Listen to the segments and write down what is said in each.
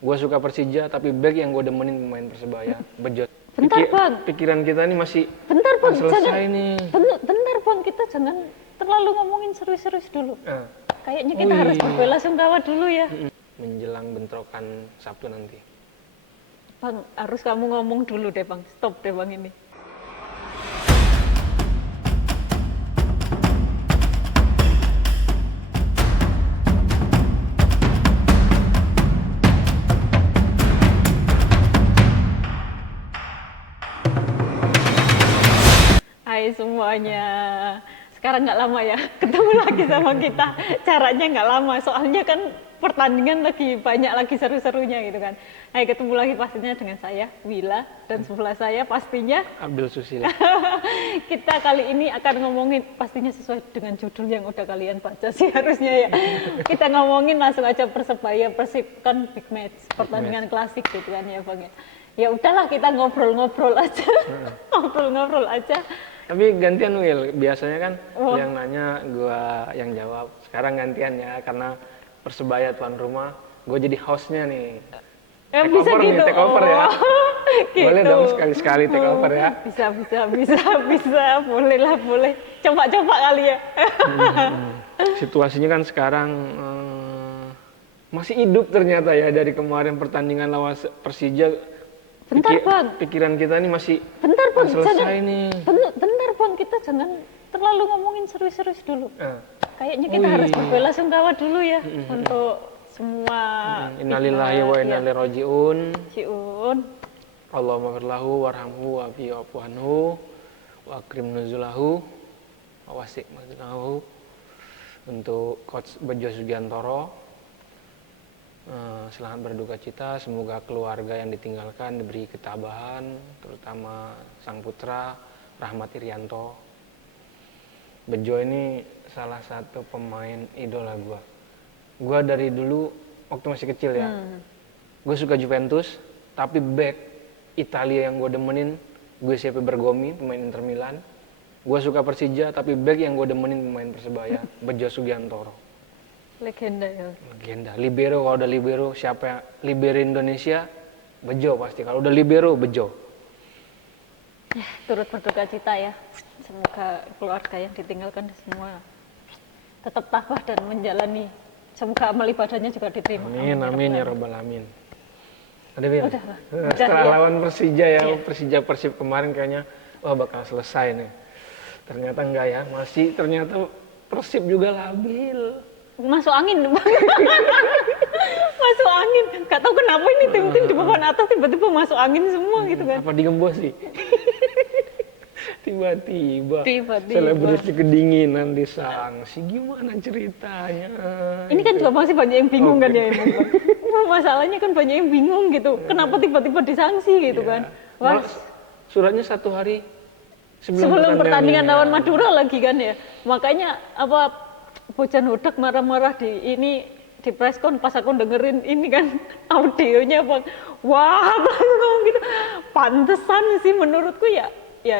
Gue suka Persija, tapi back yang gue demenin pemain Persebaya, Bejo. Bentar bang, Pikiran kita ini masih bentar bang, selesai nih. bentar bang, kita jangan terlalu ngomongin serius-serius dulu. Kayaknya kita Wih. harus berbelasungkawa dulu ya. Menjelang bentrokan Sabtu nanti. Bang, harus kamu ngomong dulu deh bang, stop deh bang ini. Hai semuanya, sekarang nggak lama ya ketemu lagi sama kita. Caranya nggak lama, soalnya kan pertandingan lagi banyak lagi seru-serunya gitu kan. Hai, ketemu lagi pastinya dengan saya Wila, dan sebelah saya pastinya Abdul Susila. kita kali ini akan ngomongin, pastinya sesuai dengan judul yang udah kalian baca sih harusnya ya. Kita ngomongin langsung aja Persebaya Persib, kan big match, pertandingan klasik gitu kan ya bang ya. Ya udahlah, kita ngobrol-ngobrol aja. Ngobrol-ngobrol aja. Tapi gantian Wil, biasanya kan yang nanya gua yang jawab. Sekarang gantian ya, karena Persebaya tuan rumah, gue jadi hostnya nih. Take Bisa over gitu. nih, take over ya. Gitu. Boleh dong sekali-sekali take over ya. Bisa, boleh lah, boleh. Coba kali ya. Situasinya kan sekarang masih hidup ternyata ya, dari kemarin pertandingan lawan Persija. Bentar bang, Pikiran kita ini masih bentar bang, selesai nih. bentar bang, kita jangan terlalu ngomongin serius-serius dulu. Kayaknya kita harus berbelasungkawa dulu ya untuk semua. Innalillahi wa inna ilaihi raji'un. Ciun. Allahumma firlahu warhamhu wa'fu anhu wa akrim nuzulahu wa wasi' madinahu. Untuk Coach Bejo Sugiantoro, selamat berduka cita, semoga keluarga yang ditinggalkan diberi ketabahan, terutama sang putra Rahmat Irianto. Bejo ini salah satu pemain idola gue. Gue dari dulu waktu masih kecil ya, gue suka Juventus, tapi back Italia yang gue demenin Giuseppe Bergomi, pemain Inter Milan. Gue suka Persija, tapi back yang gue demenin pemain Persebaya, Bejo Sugiantoro. Legenda ya. Legenda. Libero, kalau udah libero, siapa yang libero Indonesia? Bejo pasti. Kalau udah libero, Bejo. Ya, turut berduka cita ya. Semoga keluarga yang ditinggalkan semua tetap tabah dan menjalani. Semoga amal ibadahnya juga diterima. Amin ya rabbal alamin. Ada Bin? Setelah ya. lawan Persija ya, Persija Persib kemarin kayaknya wah bakal selesai nih. Ternyata enggak ya, masih ternyata Persib juga labil. Masuk angin. Masuk angin. Gak tahu kenapa ini tim-tim di papan atas tiba-tiba masuk angin semua gitu kan. Apa digembos sih? Tiba-tiba Tiba-tiba. selebriti kedinginan di sanksi, gimana ceritanya? Ini kan juga masih banyak yang bingung kan ya ini. Masalahnya kan banyak yang bingung gitu. Kenapa tiba-tiba disangsi gitu kan? Wah, suratnya 1 hari sebelum pertandingan lawan Madura lagi kan ya. Makanya apa Bojan Hodak marah-marah di preskon, pas aku dengerin ini kan audionya bang. Wah, ngomong gitu. Pantesan sih menurutku ya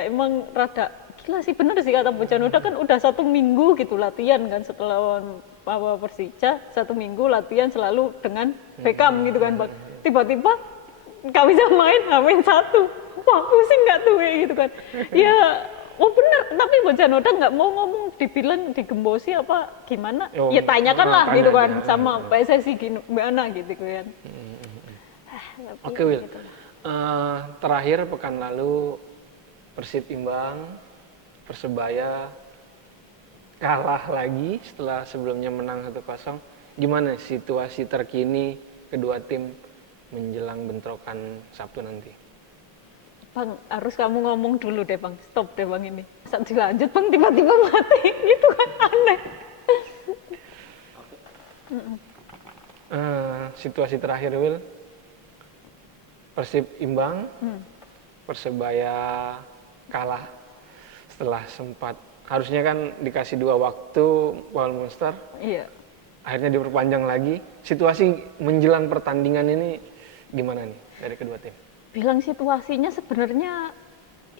emang rada gila sih, bener sih kata Bojan Hodak kan udah 1 minggu gitu latihan kan setelah lawan Persija, 1 minggu latihan selalu dengan Beckham gitu kan bang. Tiba-tiba gak bisa main, H-1. Wah, pusing gak tuh gitu kan. Ya, bener, tapi Bojan Hodak nggak mau ngomong, dibilang digembosi apa gimana. Ya tanyakanlah gitu kan sama PSSI gimana gitu kan. Oke Wil, gitu. Terakhir pekan lalu Persib imbang, Persebaya kalah lagi setelah sebelumnya menang 1-0. Gimana situasi terkini kedua tim menjelang bentrokan Sabtu nanti? Bang, harus kamu ngomong dulu deh bang, stop deh bang ini. Saat dilanjut bang tiba-tiba mati, gitu kan aneh. Situasi terakhir Wil, Persib imbang, Persebaya kalah setelah sempat, harusnya kan dikasih 2 waktu Paul Monster. Iya. Akhirnya diperpanjang lagi. Situasi menjelang pertandingan ini gimana nih dari kedua tim? Bilang situasinya sebenarnya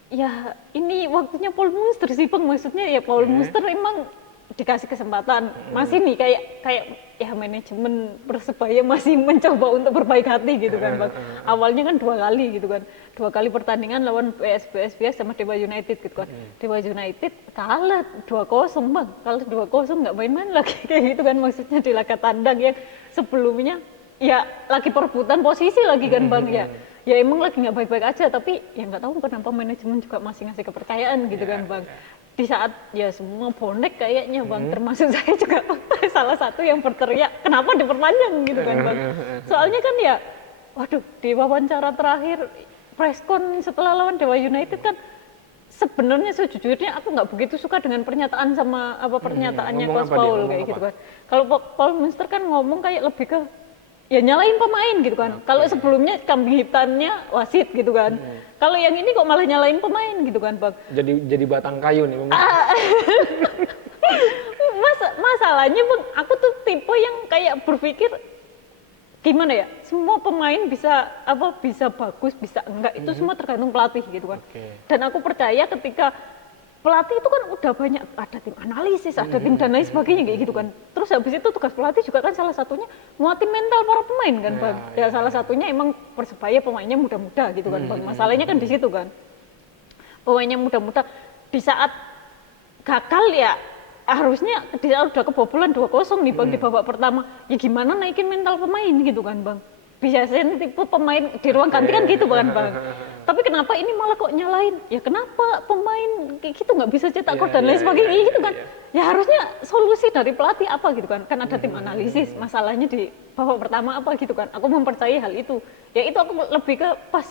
ya ini waktunya Paul Monster sih bang, maksudnya ya Paul Monster emang dikasih kesempatan, masih nih kayak ya manajemen Persebaya masih mencoba untuk berbaik hati gitu kan Bang. Awalnya kan 2 kali gitu kan, 2 kali pertandingan lawan PSBS sama Dewa United gitu kan. Dewa United kalah 2-0 Bang, kalah 2-0 nggak main-main lagi kayak gitu kan, maksudnya di laga tandang yang sebelumnya ya lagi perebutan posisi lagi kan Bang ya. Ya emang lagi nggak baik-baik aja, tapi ya nggak tahu kenapa manajemen juga masih ngasih kepercayaan gitu kan Bang. Di saat ya semua bonek kayaknya Bang, termasuk saya juga salah satu yang berteriak kenapa diperpanjang gitu kan Bang. Soalnya kan ya, waduh di wawancara terakhir preskon setelah lawan Dewa United kan sebenarnya sejujurnya aku nggak begitu suka dengan pernyataan sama pernyataannya Ngomong Coach apa dia? Paul Ngomong kayak apa? gitu kan. Kalau Paul Munster kan ngomong kayak lebih ke ya nyalain pemain gitu kan. Kalau sebelumnya kambing hitamnya wasit gitu kan. Kalau yang ini kok malah nyalain pemain gitu kan Bang. Jadi batang kayu nih. Masalahnya Bang, aku tuh tipe yang kayak berpikir gimana ya, semua pemain bisa bagus bisa enggak itu semua tergantung pelatih gitu kan. Dan aku percaya ketika pelatih itu kan udah banyak, ada tim analisis, ada tim dan lain sebagainya kayak gitu kan. Terus habis itu tugas pelatih juga kan salah satunya nguatin mental para pemain kan Bang. Ya salah satunya emang Persebaya pemainnya muda-muda gitu kan Bang. Masalahnya kan di situ kan. Pemainnya muda-muda di saat gagal ya harusnya di saat udah kebobolan 2-0 nih Bang di babak pertama. Ya gimana naikin mental pemain gitu kan Bang. Biasanya tipe pemain di ruang ganti kan gitu kan Bang. Tapi kenapa ini malah kok nyalain? Ya kenapa pemain kayak gitu nggak bisa cetak gol dan lain sebagainya gitu kan? Ya harusnya solusi dari pelatih apa gitu kan? Kan ada tim analisis, masalahnya di babak pertama apa gitu kan? Aku mempercayai hal itu. Ya itu aku lebih ke pas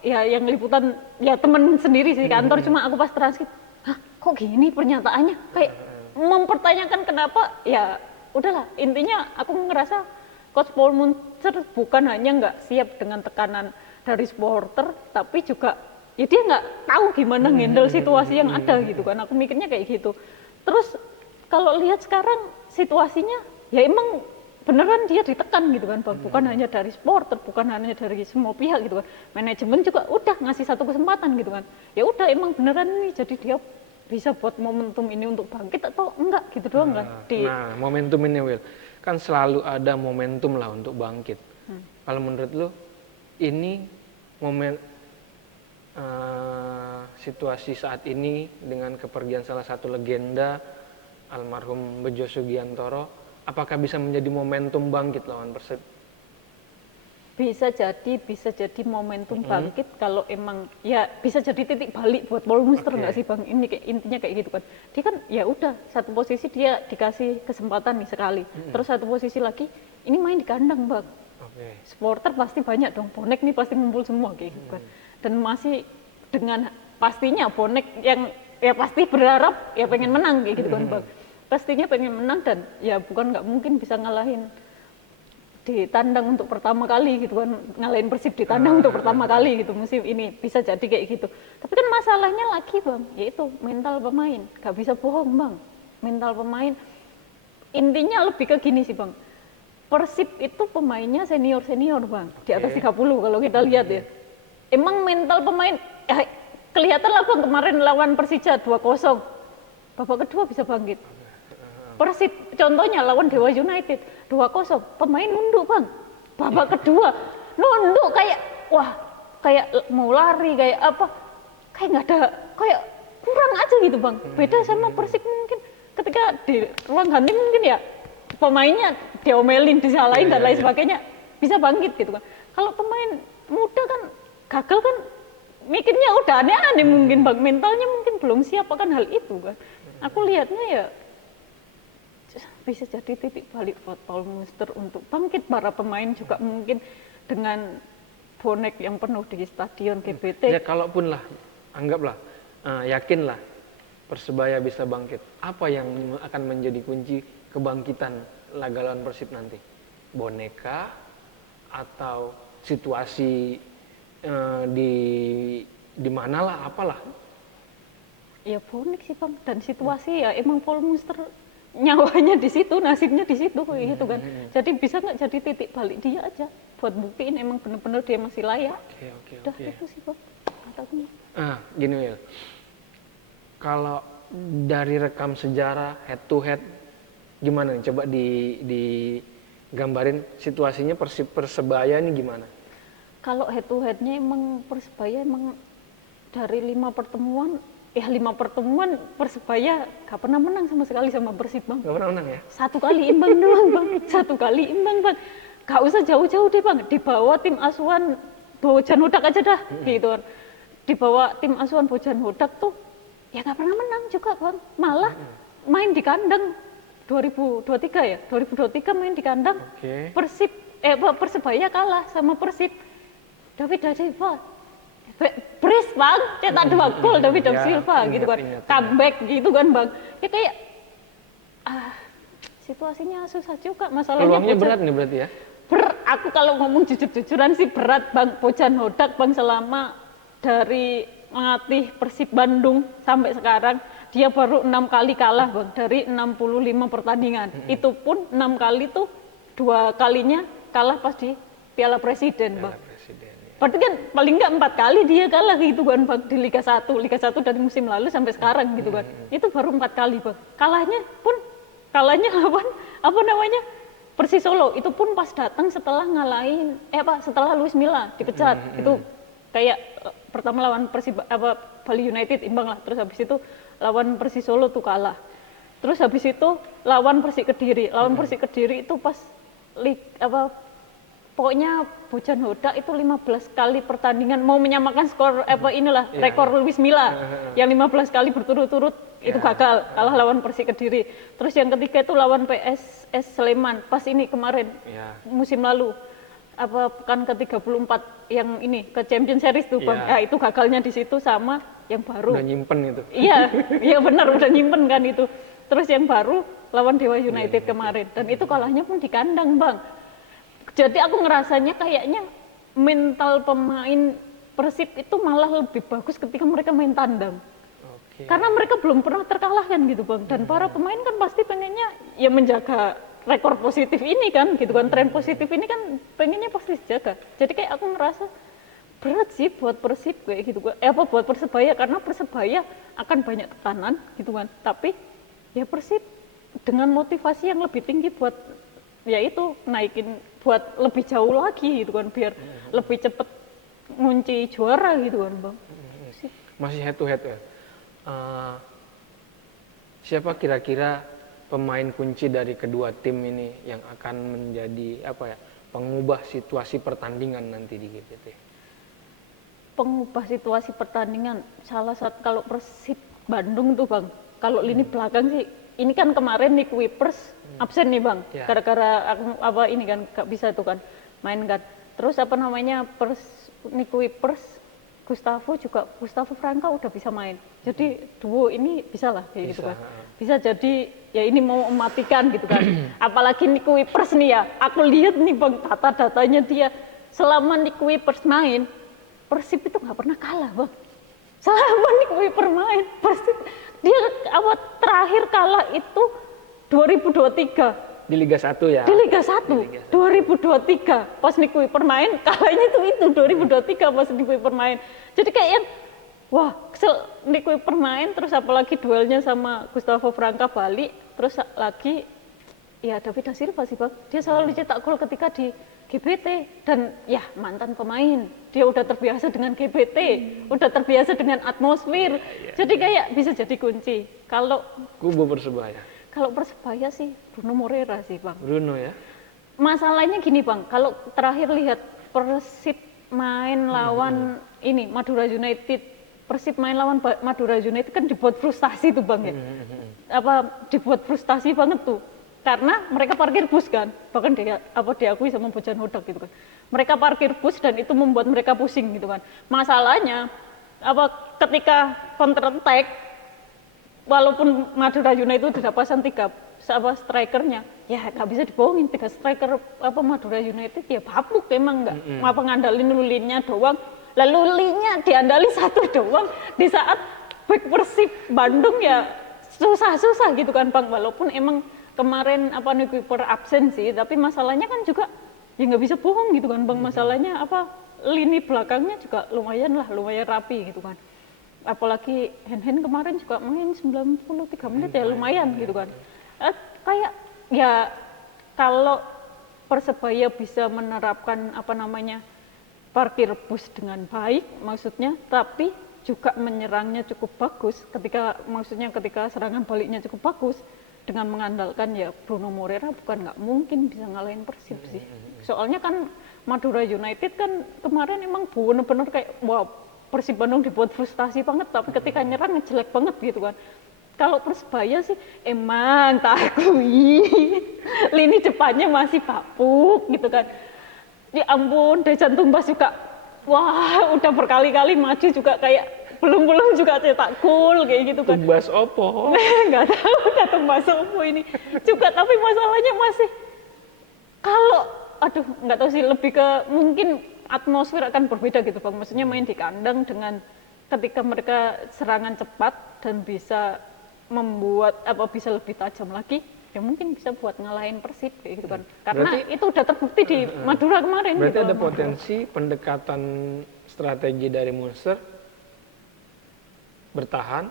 ya yang liputan ya temen sendiri sih kantor, cuma aku pas transkrip, hah kok gini pernyataannya? Kayak mempertanyakan kenapa? Ya udahlah, intinya aku ngerasa Coach Paul Munster bukan hanya nggak siap dengan tekanan dari supporter, tapi juga ya dia nggak tahu gimana handle situasi yang ada gitu kan. Aku mikirnya kayak gitu. Terus kalau lihat sekarang situasinya, ya emang beneran dia ditekan gitu kan Bang. Bukan hanya dari supporter, bukan hanya dari semua pihak gitu kan. Manajemen juga udah ngasih satu kesempatan gitu kan. Ya udah emang beneran nih, jadi dia bisa buat momentum ini untuk bangkit atau enggak gitu doang lah. Nah, momentum ini Will, kan selalu ada momentum lah untuk bangkit. Kalau menurut lu ini situasi saat ini dengan kepergian salah satu legenda almarhum Bejo Sugiantoro, apakah bisa menjadi momentum bangkit lawan Persib? Bisa jadi momentum bangkit kalau emang ya bisa jadi titik balik buat Paul Munster nggak sih Bang? Ini kayak intinya kayak gitu kan. Dia kan ya udah satu posisi dia dikasih kesempatan nih sekali. Terus satu posisi lagi ini main di kandang Bang. Supporter pasti banyak dong, bonek nih pasti ngumpul semua kayak gitu kan. Dan masih dengan pastinya bonek yang ya pasti berharap ya pengen menang kayak gitu kan Bang. Pastinya pengen menang dan ya bukan nggak mungkin bisa ngalahin di tandang untuk pertama kali gitu kan, ngalahin Persib di tandang untuk pertama kali gitu musim ini, bisa jadi kayak gitu. Tapi kan masalahnya lagi Bang, yaitu mental pemain, gak bisa bohong Bang, mental pemain. Intinya lebih ke gini sih Bang, Persib itu pemainnya senior Bang, di atas 30 kalau kita lihat ya. Emang mental pemain, ya, kelihatan lah Bang kemarin lawan Persija 2-0, babak kedua bisa bangkit. Persib contohnya lawan Dewa United 2-0, pemain nunduk Bang, babak kedua nunduk kayak wah kayak mau lari kayak apa, kayak nggak ada, kayak kurang aja gitu Bang. Beda sama Persib mungkin ketika di ruang ganti mungkin ya pemainnya diomelin, disalahin dan lain sebagainya bisa bangkit gitu kan. Kalau pemain muda kan gagal kan mikirnya udah aneh-aneh mungkin Bang, mentalnya mungkin belum siap akan hal itu kan. Aku lihatnya ya bisa jadi titik balik buat Paul Munster untuk bangkit. Para pemain juga mungkin dengan bonek yang penuh di stadion GBT. Ya kalaupun lah, anggaplah, yakinlah Persebaya bisa bangkit. Apa yang akan menjadi kunci kebangkitan laga lawan Persib nanti? Boneka atau situasi di manalah, apalah? Ya bonek sih Bang, dan situasi ya emang Paul Munster nyawanya di situ, nasibnya di situ kayak gitu kan. Jadi bisa nggak jadi titik balik dia aja buat buktiin emang bener-bener dia masih layak. Udah itu sih Bang kataku. Gini Will, kalau dari rekam sejarah head to head gimana nih? Coba digambarin situasinya Persebaya ini gimana? Kalau head to headnya emang Persebaya emang dari 5 pertemuan Persebaya gak pernah menang sama sekali sama Persib, Bang. Gak pernah menang ya? 1 kali imbang doang, Bang. 1 kali imbang, Bang. Gak usah jauh-jauh deh, Bang. Di bawah tim asuhan Bojan Hodak aja dah, gitu kan. Di bawah tim asuhan Bojan Hodak tuh ya gak pernah menang juga, Bang. Malah main di kandang 2023 ya. 2023 main di kandang. Oke. Persebaya kalah sama Persib. David Da Silva brace, Bang, cetak 2 gol David Da Silva gitu kan. Comeback gitu kan, Bang. Ya kayak situasinya susah juga, masalahnya Peluangnya berat nih berarti ya? Aku kalau ngomong jujur-jujuran sih berat, Bang. Bojan Hodak, Bang, selama dari melatih Persib Bandung sampai sekarang dia baru 6 kali kalah, Bang, dari 65 pertandingan. Itu pun 6 kali tuh 2 kalinya kalah pas di Piala Presiden, Bang. Berarti kan paling enggak 4 kali dia kalah gitu kan, Bang, di Liga 1 dari musim lalu sampai sekarang gitu kan. Itu baru 4 kali, Bang. Kalahnya lawan Persis Solo. Itu pun pas datang setelah ngalahin setelah Luis Milla dipecat. Itu kayak pertama lawan Bali United imbang lah, terus habis itu lawan Persis Solo tuh kalah. Terus habis itu lawan Persik Kediri. Persik Kediri itu pas pokoknya Bojan Hodak itu 15 kali pertandingan mau menyamakan skor rekor Luis Milla yang 15 kali berturut-turut itu gagal, kalah lawan Persik Kediri. Terus yang ketiga itu lawan PSS Sleman pas ini kemarin musim lalu pekan ke-34 yang ini ke Champions Series tuh, Bang. Ya itu gagalnya di situ sama yang baru. Udah nyimpen itu. Iya benar, udah nyimpen kan itu. Terus yang baru lawan Dewa United kemarin dan itu kalahnya pun di kandang, Bang. Jadi aku ngerasanya kayaknya mental pemain Persib itu malah lebih bagus ketika mereka main tandang. Karena mereka belum pernah terkalahkan gitu, Bang. Dan para pemain kan pasti pengennya ya menjaga rekor positif ini kan gitu kan. Tren positif ini kan pengennya pasti dijaga. Jadi kayak aku ngerasa berat sih buat Persib kayak gitu. Buat Persebaya, karena Persebaya akan banyak tekanan gitu kan. Tapi ya Persib dengan motivasi yang lebih tinggi buat ya itu naikin buat lebih jauh lagi gitu kan, biar lebih cepet ngunci juara gitu kan, Bang. Masih head to head ya. Siapa kira-kira pemain kunci dari kedua tim ini yang akan menjadi pengubah situasi pertandingan nanti di GPT? Pengubah situasi pertandingan salah satu kalau Persib Bandung tuh, Bang. Kalau lini belakang sih ini kan kemarin Nick Wipers absen nih, Bang. Gara-gara ini kan gak bisa tuh kan main kan. Terus Nick Wipers Gustavo Franca udah bisa main. Jadi duo ini bisa lah kayak gitu kan. Bisa jadi ya ini mau mematikan gitu kan. Apalagi Nick Wipers nih ya. Aku lihat nih, Bang, data-datanya dia selama Nick Wipers main Persib itu nggak pernah kalah, Bang. Selama Nick Wipers main Persib dia terakhir kalah itu 2023. Di Liga 1 ya? Di Liga 1, 2023. Pas Nick Wipers main, kalahnya itu 2023 pas Nick Wipers main. Jadi kayak yang, wah, Nick Wipers main, terus apalagi duelnya sama Gustavo Franca Bali, terus lagi, ya David Da Silva sih, Bang. Dia selalu cetak gol ketika di GBT, dan ya mantan pemain. Dia udah terbiasa dengan GBT, udah terbiasa dengan atmosfer. Jadi kayak bisa jadi kunci. Kalau kubu Persebaya. Kalau Persebaya sih Bruno Moreira sih, Bang. Bruno ya. Masalahnya gini, Bang, kalau terakhir lihat Persib main lawan ini Madura United, Persib main lawan Madura United kan dibuat frustasi tuh, Bang ya. Dibuat frustasi banget tuh. Karena mereka parkir bus kan, bahkan diakui sama Bojan Hodak gitu kan. Mereka parkir bus dan itu membuat mereka pusing gitu kan. Masalahnya ketika counter attack, walaupun Madura United itu sudah pasang 3 strikernya, ya nggak bisa dibohongin 3 striker Madura United ya babuk emang nggak ngandalin lulinnya doang, lalu lulinnya diandali 1 doang di saat back Persib Bandung ya susah gitu kan, Bang. Walaupun emang kemarin Nick Wipers absen sih, tapi masalahnya kan juga ya nggak bisa bohong gitu kan, Bang. Masalahnya lini belakangnya juga lumayan rapi gitu kan. apalagi Hen kemarin juga main 93 menit ya lumayan gitu kan. Kayak ya kalau Persebaya bisa menerapkan parkir bus dengan baik maksudnya, tapi juga menyerangnya cukup bagus ketika serangan baliknya cukup bagus dengan mengandalkan ya Bruno Moreira, bukan nggak mungkin bisa ngalahin Persib sih. Soalnya kan Madura United kan kemarin emang bener-bener kayak wah Persib Bandung dibuat frustasi banget, tapi ketika nyerang jelek banget gitu kan. Kalau Persebaya sih emang tak akui lini depannya masih bapuk gitu kan. Ya ampun, Dejan Tumbas juga wah udah berkali-kali maju juga kayak belum juga cetak gol kayak gitu kan. Tumbas opo? Nggak tahu udah Tumbas opo ini juga, tapi masalahnya masih kalau aduh nggak tahu sih, lebih ke mungkin atmosfer akan berbeda gitu Bang. Maksudnya main di kandang dengan ketika mereka serangan cepat dan bisa membuat bisa lebih tajam lagi, ya mungkin bisa buat ngalahin Persib kayak gitu kan. Karena berarti, itu udah terbukti di Madura kemarin. Berarti gitu. Ada potensi pendekatan strategi dari Munster bertahan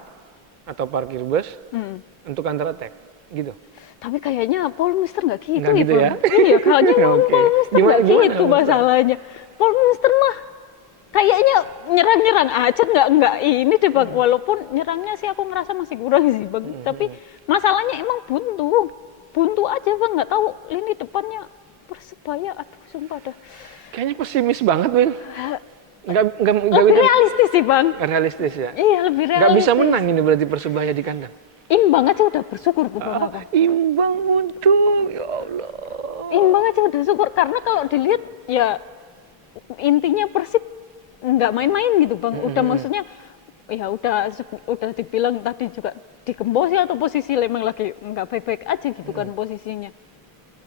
atau parkir bus untuk counter attack gitu. Tapi kayaknya Paul Munster nggak gitu, gitu ya? Iya, kayaknya Paul Munster nggak gitu masalahnya. Paul Munster mah kayaknya nyerang aja nggak ini deh Bang. Walaupun nyerangnya sih aku ngerasa masih kurang sih Bang. Tapi masalahnya emang buntu aja Bang. Nggak tahu lini depannya Persebaya, aduh sumpah dah. Kayaknya pesimis banget Bang. Lebih realistis sih Bang. Realistis ya? Iya lebih realistis. Nggak bisa menang ini berarti Persebaya di kandang. Imbang aja udah bersyukur Bang. Imbang untung, ya Allah. Imbang aja udah syukur, karena kalau dilihat ya intinya Persib nggak main-main gitu Bang. Udah maksudnya ya udah dibilang tadi juga digembosi atau posisi memang lagi nggak baik-baik aja gitu kan posisinya.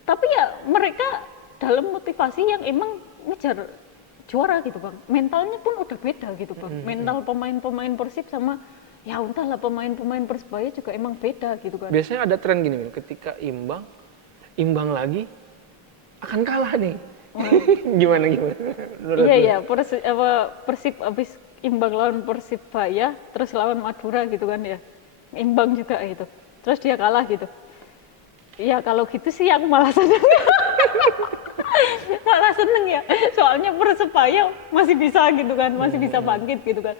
Tapi ya mereka dalam motivasi yang emang ngejar juara gitu Bang. Mentalnya pun udah beda gitu Bang. Mental pemain-pemain Persib sama ya entahlah pemain-pemain Persebaya juga emang beda gitu kan. Biasanya ada tren gini, ketika imbang lagi akan kalah nih. Gimana? Iya Persib abis imbang lawan Persibaya, terus lawan Madura gitu kan ya, imbang juga gitu, terus dia kalah gitu. Ya kalau gitu sih aku malah seneng. Malah seneng ya, soalnya Persebaya masih bisa gitu kan, masih bisa bangkit gitu kan.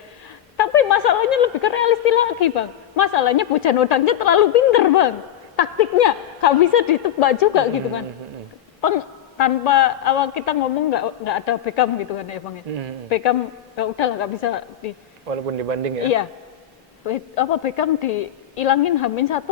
Tapi masalahnya lebih ke realistis lagi Bang. Masalahnya Bojan Odangnya terlalu pinter Bang. Taktiknya gak bisa ditebak juga gitu kan. Tanpa awal kita ngomong nggak ada Beckham gitu kan ya Bang ya. Beckham ya udahlah nggak bisa walaupun dibanding ya. Iya. Beckham dihilangin H-1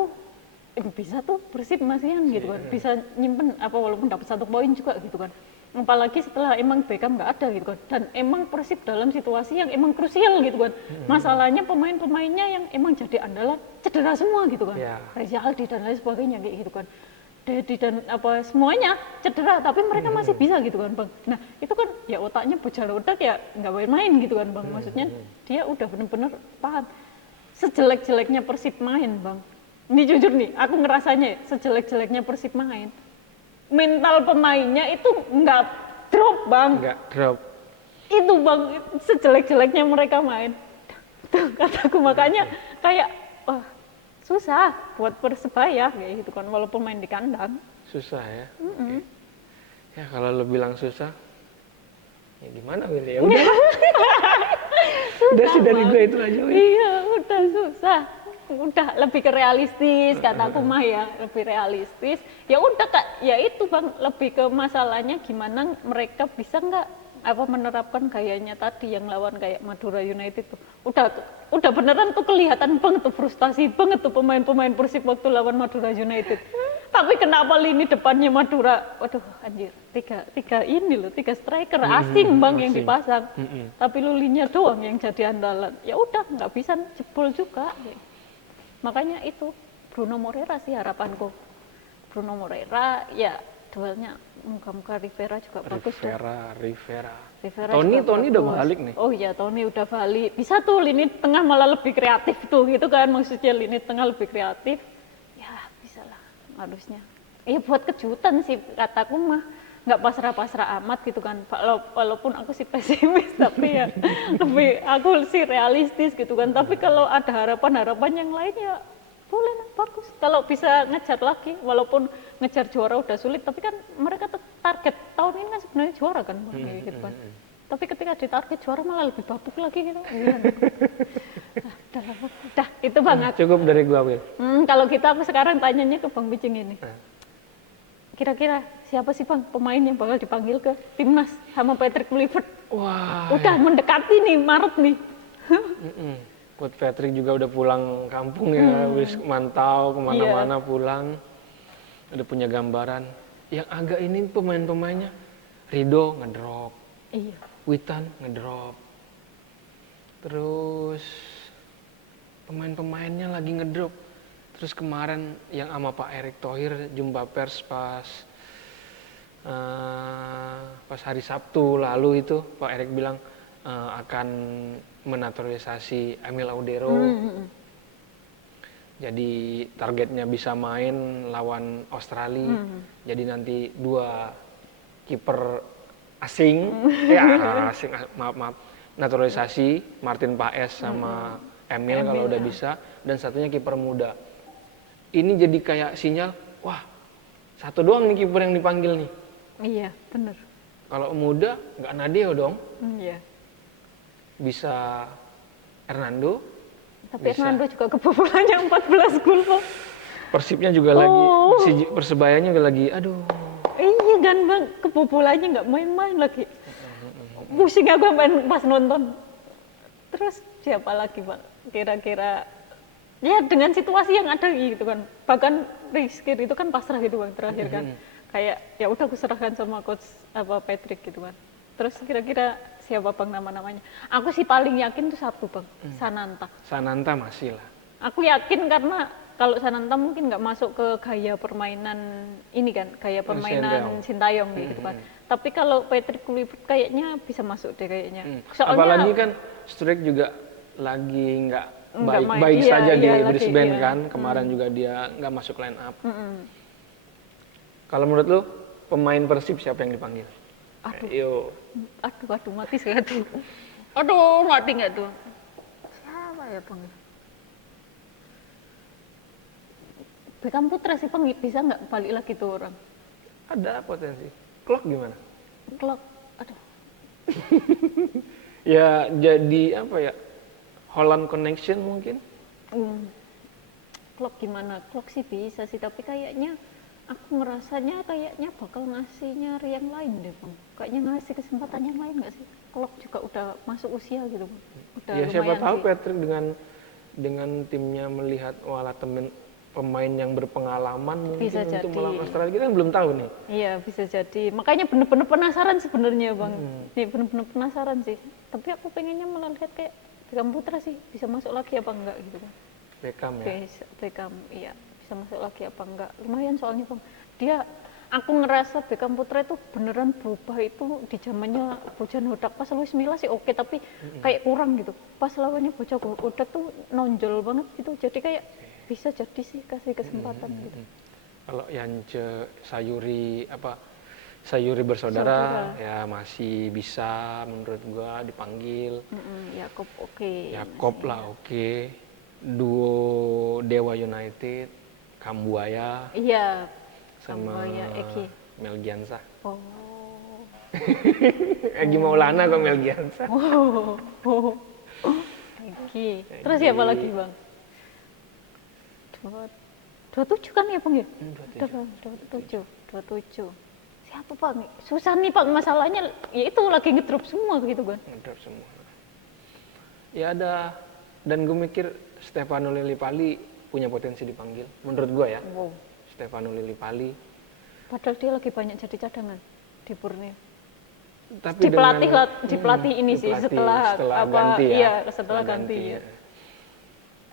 bisa tuh Persib masihan gitu kan. Bisa nyimpen walaupun dapat 1 poin juga gitu kan. Apalagi setelah emang Beckham nggak ada gitu kan. Dan emang Persib dalam situasi yang emang krusial gitu kan. Masalahnya pemain-pemainnya yang emang jadi andalan cedera semua gitu kan. Reza Aldi dan lain sebagainya kayak gitu kan. Dedi dan semuanya cedera, tapi mereka masih bisa gitu kan Bang. Nah itu kan ya otaknya Bojan Odak ya nggak main-main gitu kan Bang. Maksudnya dia udah bener-bener paham. Sejelek-jeleknya Persib main Bang, ini jujur nih aku ngerasanya sejelek-jeleknya Persib main, mental pemainnya itu nggak drop Bang. Nggak drop. Itu Bang, sejelek-jeleknya mereka main. Tuh kataku, makanya kayak wah susah buat Persebaya kayak gitu kan, walaupun main di kandang. Susah ya. Okay. Ya kalau lo bilang susah, ya gimana Willy? Ya udah. Udah sih dari gue itu aja. Willy. Iya, udah susah. Udah lebih ke realistis kataku mah ya, lebih realistis. Ya udah Kak, ya itu Bang, lebih ke masalahnya gimana mereka bisa nggak menerapkan gayanya tadi yang lawan kayak Madura United tuh. Udah beneran tuh kelihatan banget tuh frustasi banget tuh pemain-pemain Persib waktu lawan Madura United. Tapi kenapa lini depannya Madura, waduh anjir, tiga striker asing Bang yang dipasang. Tapi lininya doang yang jadi andalan. Ya udah nggak bisa jebol juga. Makanya itu Bruno Moreira sih harapanku. Bruno Moreira ya duelnya muka-muka Rivera juga bagus. Rivera. Tony udah balik nih. Oh iya, Tony udah balik. Bisa tuh lini tengah malah lebih kreatif tuh gitu kan, maksudnya lini tengah lebih kreatif. Ya bisa lah harusnya. Buat kejutan sih kataku mah. nggak pasrah-pasrah amat gitu kan. Walaupun aku sih pesimis tapi ya lebih aku sih realistis gitu kan. Tapi kalau ada harapan-harapan yang lain ya boleh lah, bagus. Kalau bisa ngejar lagi, walaupun ngejar juara udah sulit, tapi kan mereka target tahun ini kan sebenarnya juara kan, Bang, gitu kan. Tapi ketika ditarget juara malah lebih babuk lagi gitu. Iya. Udah, itu banget. Cukup dari gua, Wil. Kalau kita sekarang tanyanya ke Bang Bijing ini. Kira-kira siapa sih Bang pemain yang bakal dipanggil ke timnas sama Patrick Kluivert? Wah. Udah mendekati nih Maret nih. Coach Patrick juga udah pulang kampung ya, wis mantau kemana-mana pulang. Udah punya gambaran. Yang agak ini pemain-pemainnya, Rido ngedrop, Iya. Witan ngedrop. Terus pemain-pemainnya lagi ngedrop. Terus kemarin yang sama Pak Erick Thohir jumpa pers pas hari Sabtu lalu itu Pak Erick bilang akan menaturalisasi Emil Audero. Jadi targetnya bisa main lawan Australia. Jadi nanti 2 kiper asing, maaf, naturalisasi Martin Paes sama Emil kalau udah bisa, dan satunya kiper muda. Ini jadi kayak sinyal, wah, 1 doang nih kiper yang dipanggil nih. Iya, bener. Kalau muda nggak Nadeo dong. Iya. Bisa Hernando. Tapi Hernando juga kebobolannya 14 gol Bang. Persibnya juga lagi, Persebayanya juga lagi, aduh. Iya kan Bang, kebobolannya nggak main-main lagi. Pusing aku pas nonton. Terus siapa lagi Bang? Kira-kira ya dengan situasi yang ada gitu kan. Bahkan Rizky itu kan pasrah gitu Bang terakhir kan. Kayak ya udah aku serahkan sama coach Patrick gitu kan. Terus kira-kira siapa Bang nama-namanya? Aku sih paling yakin tuh 1 Bang, Sananta. Sananta masih lah. Aku yakin karena kalau Sananta mungkin nggak masuk ke gaya permainan ini kan, gaya permainan Sintayong gitu kan. Tapi kalau Patrick Kluivert kayaknya bisa masuk deh kayaknya. Soalnya, apalagi kan Struijk juga lagi nggak baik iya, saja di lagi, Brisbane kan. Kemarin juga dia nggak masuk line up. Kalau menurut lu pemain Persib siapa yang dipanggil? Aduh, mati sekali tuh. Aduh, mati nggak tuh? Siapa ya Bang? Beckham Putra sih Bang, bisa nggak balik lagi tuh orang? Ada potensi. Klok gimana? Klok, aduh. Ya jadi apa ya? Holland Connection mungkin? Klok gimana? Klok sih bisa sih, tapi kayaknya aku ngerasanya kayaknya bakal ngasih nyari yang lain deh Bang. Kayaknya ngasih kesempatan yang lain nggak sih? Klok juga udah masuk usia gitu Bang. Udah ya siapa tahu sih. Patrick dengan timnya melihat wala temen pemain yang berpengalaman mungkin bisa untuk jadi. melawan Australia, kita kan belum tahu nih. Iya bisa jadi, makanya bener-bener penasaran sebenarnya Bang. Nih bener-bener penasaran sih. Tapi aku pengennya malah lihat kayak Beckham Putra sih bisa masuk lagi apa enggak gitu Bang. Beckham ya. Beckham, iya bisa masuk lagi apa enggak. Lumayan soalnya Bang. Aku ngerasa Beckham Putra itu beneran berubah itu di zamannya Bojan Hodak. Pas Luis Milla sih oke, tapi kayak kurang gitu. Pas lawannya Bojan Hodak tuh nonjol banget gitu. Jadi kayak bisa jadi sih kasih kesempatan gitu. Kalau Yance Sayuri bersaudara ya masih bisa menurut gua dipanggil. Yakob oke. Yakob lah oke. Duo Dewa United, Kambuaya. Iya. Sama Kambuaya, Eki. Melgiansa. Oh. Egi Maulana kok Melgiansa. Eki. Terus siapa lagi Bang? 27 kan ya Bang ya? 27. Siapa Bang? Susah nih Bang, masalahnya ya itu lagi ngedrop semua gitu kan. Ngedrop semua. Ya ada, dan gue mikir Stefano Lillipali punya potensi dipanggil. Menurut gue ya. Wow. Stefano Lillipali. Padahal dia lagi banyak jadi cadangan di Borneo. Tapi dipelatih ini sih setelah ganti ya. Iya, setelah ganti. Ya.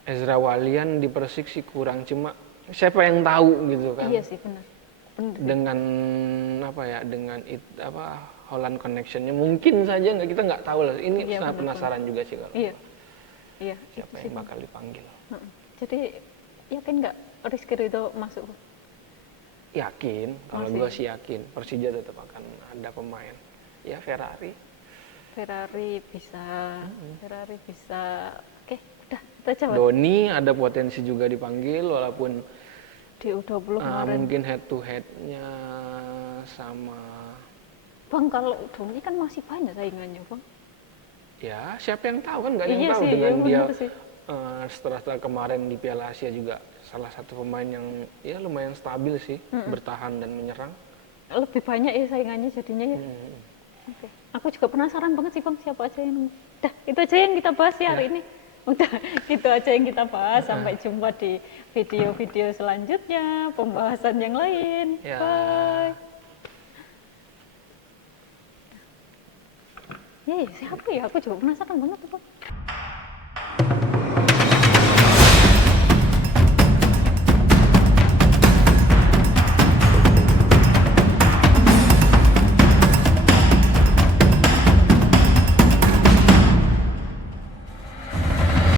Ezra Walian di Persik sih kurang, cuma siapa yang tahu gitu kan. Iya sih benar. Dengan Holland Connection-nya mungkin saja kita nggak tahu lah. Ini sangat penasaran juga sih kalau. Iya. Siapa yang bakal dipanggil. Jadi yakin nggak Rizky Ridho masuk? yakin, kalau Masih. gue sih yakin Persija tetap akan ada pemain. Ya Ferrari. Ferrari bisa, Ferrari bisa. Oke, udah itu aja Bang. Doni ada potensi juga dipanggil walaupun Di U20 kemarin. mungkin head to headnya sama Bang, kalau Doni kan masih banyak saingannya Bang. ya siapa yang tahu kan nggak ada yang Iya tahu sih, dengan iya dia bener sih. setelah kemarin di Piala Asia juga salah satu pemain yang ya lumayan stabil sih bertahan dan menyerang. Lebih banyak ya saingannya jadinya ya. Oke. Aku juga penasaran banget sih Bang, siapa aja yang... Udah, itu aja yang kita bahas ya hari ini. Udah, itu aja yang kita bahas. Sampai jumpa di video-video selanjutnya, pembahasan yang lain. Ya. Bye. Ya, siapa ya? Aku juga penasaran banget tuh Bang.